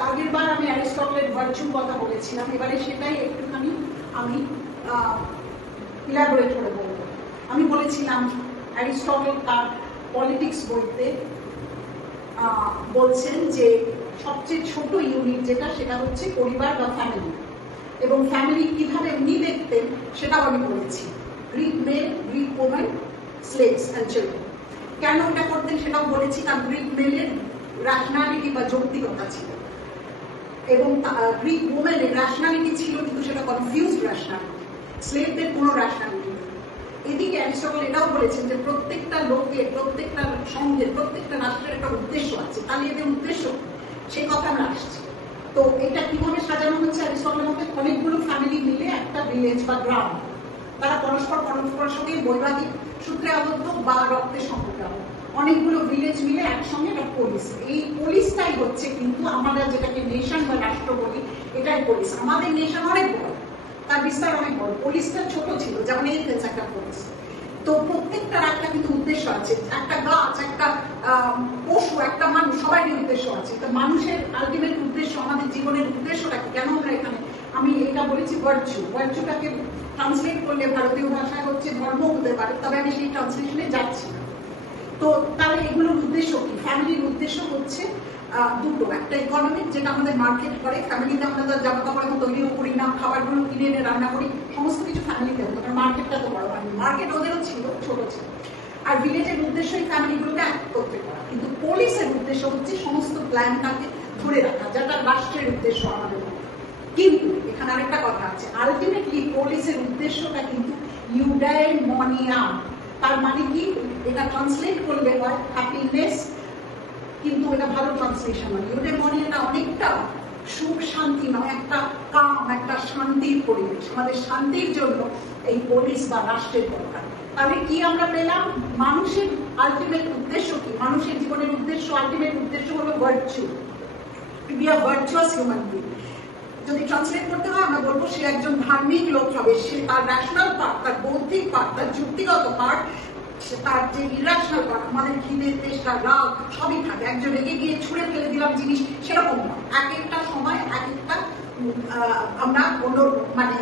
আগের বার আমি অ্যারিস্টটলের ভার্চুর কথা বলেছিলাম, এবারে সেটাই একটুখানি আমি ইলাবোরেট করে বলবো। আমি বলেছিলাম অ্যারিস্টটল তার পলিটিক্স বইতে বলছেন যে সবচেয়ে ছোট ইউনিট যেটা সেটা হচ্ছে পরিবার বা ফ্যামিলি, এবং ফ্যামিলি কিভাবে উনি দেখতেন সেটাও আমি বলেছি। Greek male, Greek women, slaves and children. কেন এটা করতেন সেটাও বলেছি, কারণ গ্রিক মেলের র্যাশনালিটি বা যৌক্তিকতা ছিল, এবং গ্রিক ওমেনের র্যাশনালিটি ছিল কিন্তু সেটা কনফিউজড র্যাশনালিটি, স্লেভদের কোনো র্যাশনালিটি নেই। এদিকে অ্যারিস্টটল এটাও বলেছেন যে প্রত্যেকটা লোকের, প্রত্যেকটা সঙ্গের, প্রত্যেকটা রাষ্ট্রের একটা উদ্দেশ্য আছে, তাহলে এদের উদ্দেশ্য সেই কথা আমরা আসছি। তো এটা কিভাবে সাজানো হচ্ছে অ্যারিস্টটলের মধ্যে, অনেকগুলো ফ্যামিলি মিলে একটা ভিলেজ বা গ্রাম, তারা পরস্পরের সঙ্গে বৈবাহিক সূত্রে আবদ্ধ বা রক্তের সম্পর্কে আবদ্ধ, অনেকগুলো ভিলেজ মিলে একসঙ্গে একটা পুলিশ। এই পুলিশটাই হচ্ছে কিন্তু আমরা যেটাকে নেশন বা রাষ্ট্র বলি, এটাই পুলিশ। আমাদের নেশন অনেক বড়, তার বিস্তার অনেক বড়, পুলিশটা ছোট ছিল, যেমন এই একটা পুলিশ। তো প্রত্যেকটার একটা কিন্তু উদ্দেশ্য আছে, একটা গাছ, একটা পশু, একটা মানুষ, সবারই উদ্দেশ্য আছে। তো মানুষের আলটিমেট উদ্দেশ্য, আমাদের জীবনের উদ্দেশ্যটা কি, কেন আমরা এখানে, আমি এটা বলেছি ভার্চু। ভার্চুটাকে ট্রান্সলেট করলে ভারতীয় ভাষায় হচ্ছে ধর্ম হতে পারে, তবে আমি সেই ট্রান্সলেশনে যাচ্ছি না। তো তাহলে এগুলোর উদ্দেশ্য কি? ফ্যামিলির উদ্দেশ্য হচ্ছে দুটো, একটা ইকোনমিক, যেটা আমাদের মার্কেট করে, ফ্যামিলিতে আমরা তো জামা কাপড় এখন তৈরিও করি না, খাবারগুলো কিনে এনে রান্না করি, সমস্ত কিছু ফ্যামিলিতে হতো, কারণ মার্কেটটা তো বড় হয়নি, মার্কেট ওদেরও ছিল, ছোট ছিল। আর ভিলেজের উদ্দেশ্য এই ফ্যামিলিগুলোকে একত্রে করা, কিন্তু পুলিশের উদ্দেশ্য হচ্ছে সমস্ত প্ল্যানটাকে ধরে রাখা, যেটা রাষ্ট্রের উদ্দেশ্য আমাদের। কিন্তু এখানে আরেকটা কথা আছে, আলটিমেটলি পুলিশের উদ্দেশ্যটা কিন্তু ইউডাইমনিয়া। তার মানে কি, এটা ট্রান্সলেট করলে হয় হ্যাপিনেস, কিন্তু এটা ভালো ট্রান্সলেশন নয়। ইউডাইমনিয়াটা অনেকটা সুখ শান্তি নয়, একটা কাম, একটা শান্তির পরিবেশ। আমাদের শান্তির জন্য এই পুলিশ বা রাষ্ট্রের দরকার। তাহলে কি আমরা পেলাম? মানুষের আলটিমেট উদ্দেশ্য কি? মানুষের জীবনের উদ্দেশ্য, আলটিমেট উদ্দেশ্য হলো virtue, to be a virtuous human being. যদি ট্রান্সলেট করতে হয় আমরা বলবো সে একজন ধার্মিক লোক হবে, সে তার ন্যাশনাল পার্ট, তার বৌদ্ধিক পার্ট, তার যুক্তিগত পার্ট, তার যে ইরাশনাল পার্ট, আমাদের খিদে, তেষ্টা, রাগ সবই থাকে। একজন রেগে গিয়ে ছুঁড়ে ফেলে দিলাম জিনিস, সেরকম নয়। এক একটা সময় এক একটা আমরা অন্য মানে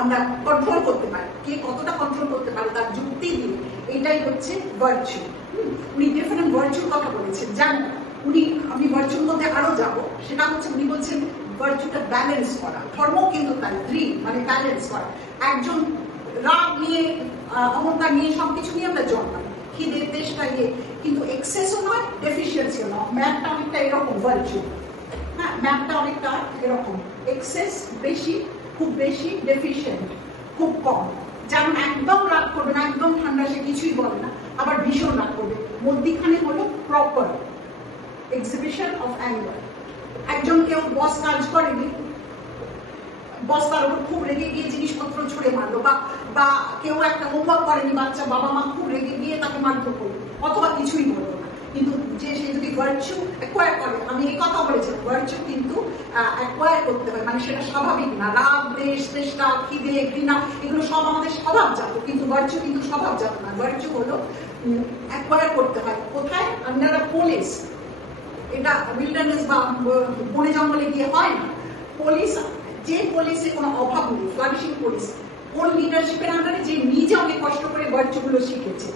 আমরা কন্ট্রোল করতে পারি, কে কতটা কন্ট্রোল করতে পারে তার যুক্তি দিয়ে, এটাই হচ্ছে ভার্চু। উনি ডিফারেন্ট ভার্চুর কথা বলেছেন, যেমন উনি, আমি ভার্চুর মধ্যে আরো যাব, সেটা হচ্ছে উনি বলছেন ভার্চুটা ব্যালেন্স করা। ধর্ম কিন্তু তাই, মানে ব্যালেন্স করা। একজন রাগ নিয়ে, অহংকার নিয়ে, সবকিছু নিয়ে আমরা জন্মাই, খিদে তেষ্টা নিয়ে, কিন্তু এক্সেসও নয়, ডেফিসিয়েন্সিও নয়। ম্যাপটা অনেকটা এরকম ভার্চু, হ্যাঁ, ম্যাপটা অনেকটা এরকম, এক্সেস বেশি, খুব বেশি, ডেফিসিয়েন্ট খুব কম। যেমন একদম রাগ করবে না, একদম ঠান্ডা, সে কিছুই বলে না, আবার ভীষণ রাগ করবে, মধ্যিখানে হলো প্রপার এক্সিবিশন অফ অ্যাঙ্গার। একজন কেউ বস কাজ করেনি, বস তার উপর খুব রেগে গিয়ে জিনিসপত্র ছুড়ে মারলো, বা কেউ একটা হোমওয়ার্ক করেনি বাচ্চা, বাবা মা খুব রেগে গিয়ে তাকে মারধর করলো, অথবা কিছুই বললো না। কিন্তু যে সে যদি ভার্চু অ্যাকোয়ার করে, আমি এই কথা বলেছিলাম, ভার্চু কিন্তু অ্যাকোয়ার করতে হয়, মানে সেটা স্বাভাবিক না। রাগ, দেশ, চেষ্টা, খিদে, ঘৃণা, এগুলো সব আমাদের স্বভাবজাত, কিন্তু ভার্চু কিন্তু স্বভাবজাত না। ভার্চু হলো অ্যাকোয়ার করতে হয়। কোথায়? আপনারা পুলিশ, এটা উইল্ডারনেস বা বনে জঙ্গলে গিয়ে হয় না। পুলিশ, যে পুলিশে কোনো অভাব নেই, ফ্লারিশিং পুলিশ, কোন লিডারশিপের আন্ডারে, যে নিজে অনেক কষ্ট করে ভার্চুগুলো শিখেছে।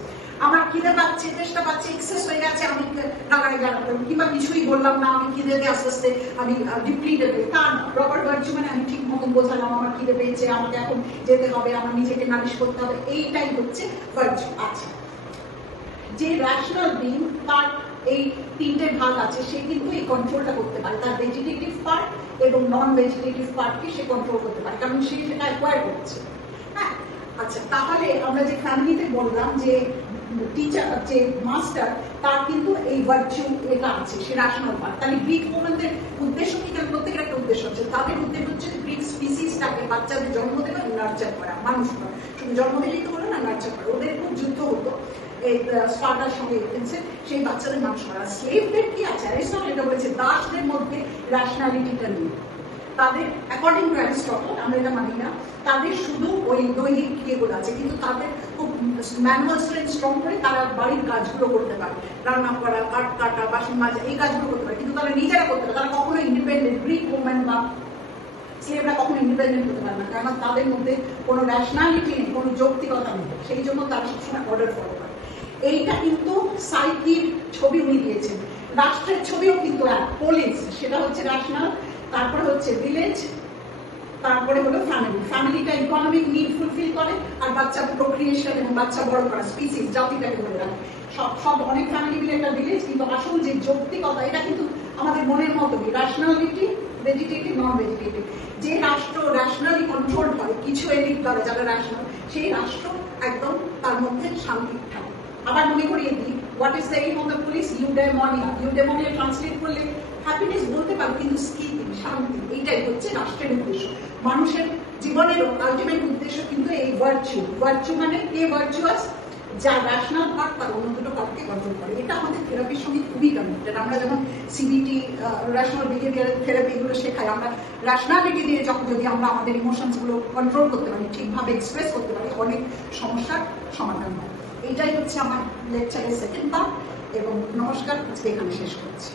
আমার খিদে পাচ্ছে, চেষ্টা পাচ্ছে, এক্সেস হয়ে গেছে, আমি রাগায় জানালাম, কিংবা কিছুই বললাম না, আমি খিদেতে আস্তে আস্তে আমি ডিপ্লিটেড হই, তা না। প্রপার ভার্চু মানে আমি ঠিক মতন বোঝালাম, আমার খিদে পেয়েছে, আমাকে এখন যেতে হবে, আমার নিজেকে নালিশ করতে হবে, এইটাই হচ্ছে ভার্চু। আচ্ছা, যে র্যাশনাল বিং, তার এই তিনটে ভাগ আছে, সে কিন্তু এই কন্ট্রোলটা করতে পারে, তার ভেজিটেটিভ পার্ট এবং নন ভেজিটেটিভ পার্টকে সে কন্ট্রোল করতে পারে, কারণ সে সেটা অ্যাকোয়ার করছে। হ্যাঁ, আচ্ছা, তাহলে আমরা যে ফ্যামিলিতে বললাম যে টিচার, যে মাস্টার, তার কিন্তু এই ভার্চু এটা আছে, সে র্যাশনাল পার্ট। তাহলে গ্রিক ওমেনদের উদ্দেশ্য কি? প্রত্যেকের একটা উদ্দেশ্য আছে, তাদের উদ্দেশ্য হচ্ছে গ্রিক স্পিসিসটাকে, বাচ্চাদের জন্ম দেওয়া, নার্চার করা, মানুষ করা। শুধু জন্ম দিলেই তো হলো না, নার্চার করা। ওদের খুব যুদ্ধ হতো এই স্পার্টার সঙ্গে, সেই বাচ্চাদের মানুষ করা। স্লেভদের কি আছে? অ্যারিস্টটল এটা বলেছে, দাসদের মধ্যে র্যাশনালিটিটা নেই। তাদের অ্যাকর্ডিং টু অ্যারিস্টটল, আমরা এটা মানি না, তাদের শুধু ওই দৈহিক ইয়েগুলো আছে, কিন্তু তাদের খুব ম্যানুয়াল স্ট্রেংথ স্ট্রং করে তারা বাড়ির কাজগুলো করতে পারে, রান্না করা, কাঠ কাটা, বাসন মাজা, এই কাজগুলো করতে পারে, কিন্তু তারা নিজেরা করতে পারে, তারা কখনো ইন্ডিপেন্ডেন্ট বা স্লেভরা কখনো ইন্ডিপেন্ডেন্ট হতে পারে না, কারণ তাদের মধ্যে কোনো র্যাশনালিটি নেই, কোনো যৌক্তিকতা নেই, সেই জন্য তারা সবসময় অর্ডার ফলো করে। এইটা কিন্তু সাইকির ছবি উনি দিয়েছেন। রাষ্ট্রের ছবিও কিন্তু এক, পুলিশ সেটা হচ্ছে র্যাশনাল, তারপরে হচ্ছে ভিলেজ, তারপরে হলো ফ্যামিলি। ফ্যামিলিটা ইকোনমিক নিড ফুলফিল করে, আর বাচ্চা প্রোক্রিয়েশন এবং বাচ্চা বড় করা, স্পিসিস জাতিটাকে ধরে রাখে। সব অনেক ফ্যামিলি মিলে একটা ভিলেজ, কিন্তু আসল যে যৌক্তিকতা এটা কিন্তু আমাদের মনের মতোই, র্যাশনালিটি, ভেজিটেটিভ, নন ভেজিটেটিভ। যে রাষ্ট্র র্যাশনালি কন্ট্রোল করে কিছু এলিট দ্বারা যারা র্যাশনাল, সেই রাষ্ট্র একদম তার মধ্যে শান্তি থাকে। আবার মনে করিয়ে দিই, what is the aim of the police? Eudaimonia. Eudaimonia translate করলে হ্যাপিনেস বলতে পারো, কিন্তু স্কিপিং, শান্তি, এইটাই হচ্ছে রাষ্ট্রের উদ্দেশ্য। মানুষের জীবনের আলটিমেট উদ্দেশ্য কিন্তু এই ভার্চু। ভার্চু মানে কে ভার্চুয়াস? যা র্যাশনাল পার্ট তার অন্য দুটো পার্টকে কন্ট্রোল করে। এটা আমাদের থেরাপির সঙ্গে খুবই কানেক্টেড। আমরা যখন সিবিটি, রেশনাল বিহেভিয়ার থেরাপি এগুলো শেখাই, আমরা র্যাশনালিটি দিয়ে যখন যদি আমরা আমাদের ইমোশনস গুলো কন্ট্রোল করতে পারি, ঠিকভাবে এক্সপ্রেস করতে পারি, অনেক সমস্যার সমাধান হয়। এইটাই হচ্ছে আমার লেকচারের সেকেন্ড পার্ট, এবং নমস্কার, আজকে এখানে শেষ করছি।